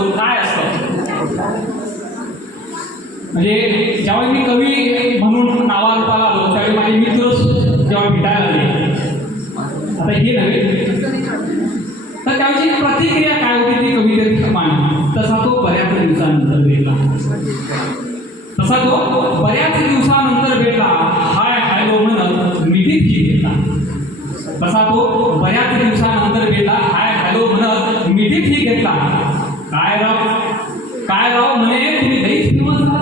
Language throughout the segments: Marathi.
बोल काय असतं. म्हणजे जेव्हा मी कवी म्हणून नावारूपाला आलो त्यावेळी माझे मित्र जेव्हा भेटायला आले, आता हे नव्हे तर त्याची प्रतिक्रिया काय होती ती कवितेत मांडली. तसा तो बऱ्याच दिवसानंतर भेटला, तसा तो बऱ्याच दिवसानंतर भेटला, हाय हॅलो म्हणत मिठीत ही घेतला. तसा तो बऱ्याच दिवसानंतर भेटला, हाय हॅलो म्हणत मिठीत ही घेतला. काय राव म्हणे तुम्ही लईच फेमस झाला.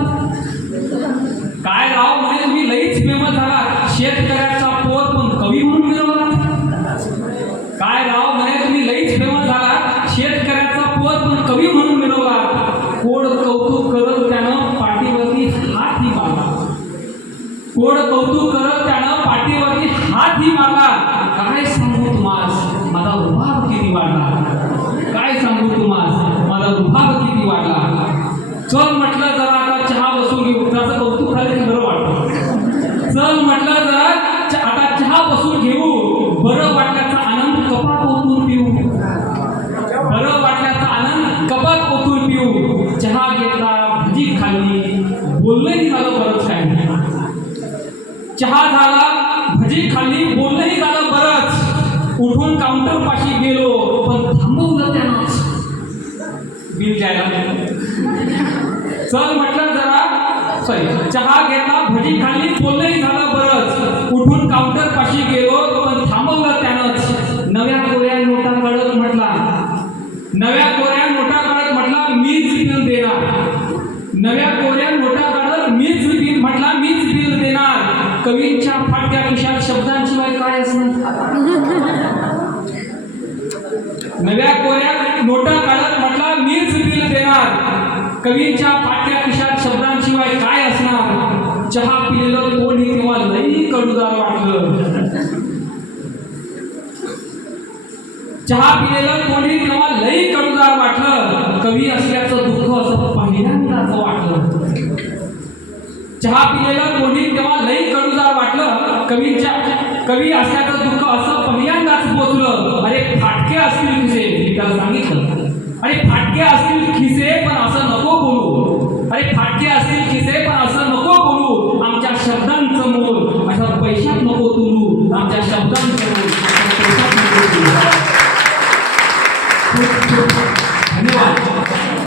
काय राव म्हणे तुम्ही लईच फेमस झाला. शेतकऱ्याचा पोत पण कवी म्हणून मिळवला. काय राव म्हणे तुम्ही लईच फेमस झाला. शेतकऱ्याचा पोत पण कवी म्हणून मिळवला. कोड कौतुक करत त्यानं पाठीवरती हात ही मारला. कोड कौतुक करत त्यानं पाठीवरती हात ही मारला. काय सांगू तुम्हास माझा रुबाब किती वाढला. काय सांगू तुम्हास माझा रुबाब किती वाढला. चल म्हटलं जरा आता चहा बसून घेऊ. त्याचं कौतुक झालं की बरं वाटतं. चल म्हटलं जरा आता चहा बसून घेऊ. बरं वाटल्याचा आनंद कपात ओतून पिऊ. बरं वाटल्याचा आनंद कपात ओतून पिऊ. चहा घेतला, भजी खाल्ली, बोलणंही झालं बरंच काय. चहा झाला, भजी खाल्ली, बोलणंही झालं बरंच. उठून काउंटर पाशी गेलो पण थांबवलं त्यानंच बिल द्यायला. चल म्हटलं जरा चहा घेतला, भजी खाल्ली, बोलणंही झालं बरंच. उठून काउंटर पाशी गेलो पण थांबवलं त्यानंच. नव्या कोऱ्या नोटा काढत म्हटला, नव्या कोऱ्या नोटा काढत म्हटला मीच बिल देणार. नव्या कोऱ्या नोटा काढत मीच बिल म्हटला मीच बिल देणार. कवींच्या फाटक्या खिशात शब्दांशिवाय काय असणार. नव्या कोऱ्या नोटा काढत म्हटला मीच बिल देणार. कवींच्या फाटक्या खिशात शब्दांशिवाय काय असणार. चहा पिलेलं कोणी तेव्हा लई कडूदार वाटलं. चहा पिलेलं कोणी तेव्हा लई कडूदार वाटलं. कवी असल्याचं दुःख असं पहिल्यांदाच वाटलं. चहा पिलेलं कोणी तेव्हा लई कडूदार वाटलं. कवी असल्याचं दुःख असं पहिल्यांदाच पोचलं. अरे फाटके असतील खिसे, मी त्याला सांगितलं. अरे फाटके असतील खिसे पण असं नको बोलू. अरे फाटके असतील खिसे पण असं नको बोलू. आमच्या शब्दांचं मोल अशा पैशात नको तुलू. आमच्या शब्दांचं